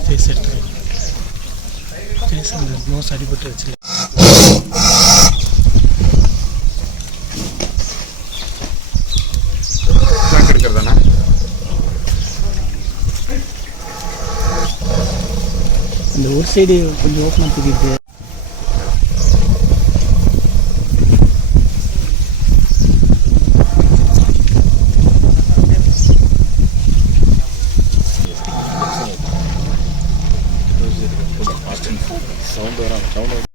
Face எடுத்து face அந்த அடிபட்டு வச்சு இந்த ஒரு சைடு கொஞ்சம் ஓப்பனாக தூக்கிட்டு 나 온다. 나 온다